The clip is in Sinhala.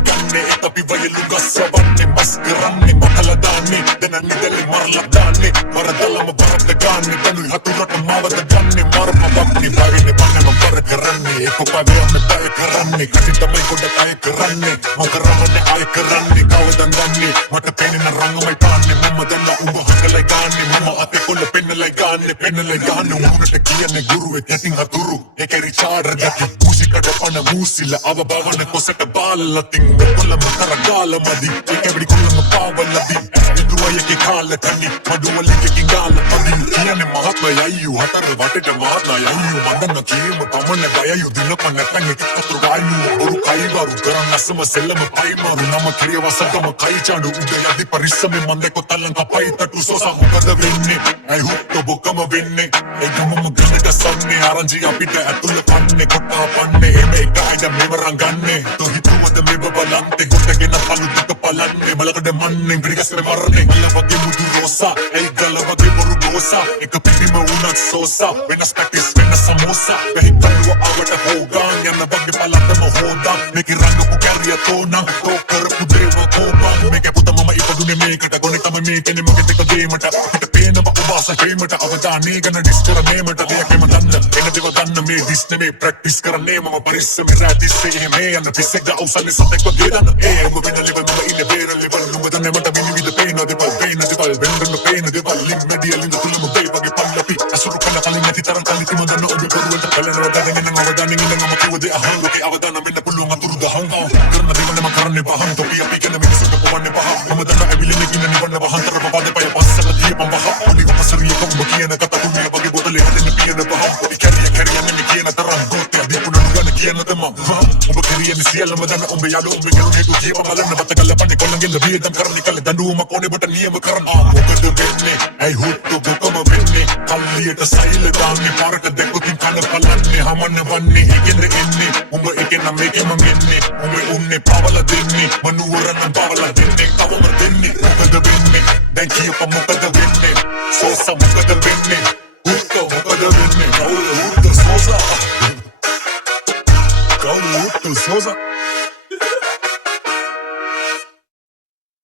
ගන්නේ එක අපි වයලු ගස්සවන්නේ මස් කරන්නේ මකලා දාන්නේ දැන් නිදලේ මරලා දාන්නේ මරදලම වරද්ද ගන්නේ දනුයි හතුරට මාවද ගන්නේ මරම වක්නි බාගෙන බන්නම බර කරන්නේ එක පාදයම තය කරන්නේ කටින් තමයි ගොඩක් අය කරන්නේ මම කරන්නේ අය කරන්නේ කවදන් දන්නේ මට පෙනෙන රංගමයි පාන්නේ මම දන්න උඹ හංගලයි ගන්නේ මම අතේ කොල්ල පෙන්නලයි ගන්නේ උඹට කියන්නේ ගුරුවෙක් යටින් හතුරු ඒකේ රිචාඩ් ගති මුසිකට පන මූසිල අව බවන කොසට බාලලතින් කොල්ලම කරගාල මදි ඒකෙබඩි කොල්ලම පාවලදි ඉදුවයක කාල කනි මඩුවලිකකින් ගාල පදි කියන්නේ මහත්මය අයියෝ හතර වටේට මහත්මය අයියෝ මන්දන්න කීම පමණ ගයයු දින පනකන්නේ කතුරු ගායු ඔරු කයිවරු කරන් අසම සෙල්ලම පයිමාරු නම කිරිය වසකම කයි චාඩු උඩ යදි පරිස්සමෙන් මන්දේ කොතල්ලන් කපයි තටු සෝසා මොකද වෙන්නේ ඇයි හුක්ක බොකම වෙන්නේ ඒ ගමම ගන්නට සන්නේ ආරංචි අපිට ඇතුළ පන්නේ කොටා පන්නේ එමේ ගායිද මෙවරන් ගන්නේ තෝ හිතුවද මෙව බලන්තේ කොටගෙන පලු දුක පලන්නේ බලකඩ මන්නේ ග්‍රිගස්රේ මරන්නේ ගලවගේ මුදු රෝසා ඒ ගලවගේ බොරු ගෝසා එක පිටිම උනත් සෝසා වෙනස් පැටිස් වෙනස් සමෝසා වෙහිතලුව ආවට හෝගාන් යන වගේ පලතම හෝදා මේක රංගපු කැරිය තෝනා තෝ කරපු දේව කෝපා මේක පුත මම ඉපදුනේ මේකට ගොනේ තමයි මේකනේ මගේ දෙක ගේමට පිට පේනම උවාස හේමට අවදානේ ගන ඩිස් කරන්නේමට දෙයක්ම දන්න එන දේව දන්න මේ ඩිස් නෙමේ ප්‍රැක්ටිස් කරන්නේ මම පරිස්සමෙන් රැටිස්සේ මේ යන පිස්සෙක් අවසල්ලි සතෙක් වගේ දන්න ඒ ඔබ වෙන ලෙවල් මම ඉන්නේ බේර ලෙවල් නුඹ දන්නේ මට විනිවිද පේන දේවල් වෙනදම පේන දේවල් ලිම් මෙඩියලින් තුලම බේපගේ පල්ලපි අසුරු කන කලින් නැති තරම් කලින් තිම දන්න ඔබ කරුවට කලනවා දැනෙන නම් අවදානින් ඉන්න මම කිව්වද අහන් ලෝකේ අවදාන වෙන්න පුළුවන් අතුරු දහන් කරන දේවල් මම කරන්නේ පහන් තොපිය පිකන මිනිස්සුන්ට පොවන්නේ පහ මම දන්න ඇවිලින් ඉන්න නිවන්න වහන්තර පපාද පය පස්සල දීපම් වහ ඔලි පසරිය කොම්බ කියන කත තුනිය වගේ බොතලේ හදන්න පියන පහ කැරිය මෙන්න කියන තරම් ගොත්තේ දීපුණ ගන්න කියන තම ඔබ කරියන්නේ සියල්ලම දන්න ඔබ යාළු ඔබ ගලුනේ දු ජීව බලන්න වත ගල්ලපන්නේ කොල්ලන්ගෙන් වියදම් කරන්නේ කල දඬුවම කොනේ බට නියම කරන මොකද වෙන්නේ ඇයි හුත්තු බොකම වෙන්නේ කල්ලියට සෛල දාන්නේ පාරක දෙකකින් කන බලන්නේ හමන්න වන්නේ එකෙන්ද එන්නේ උඹ එකෙන් නම් මේකෙම ගෙන්නේ උඹ උන්නේ පවල දෙන්නේ මනුවරන පවල දෙන්නේ කවම දෙන්නේ මොකද වෙන්නේ දැන් කියප මොකද වෙන්නේ සෝසා මොකද වෙන්නේ හුත්තු මොකද වෙන්නේ කවුරු හුත්තු සෝසා කවුරු හුත්තු සෝසා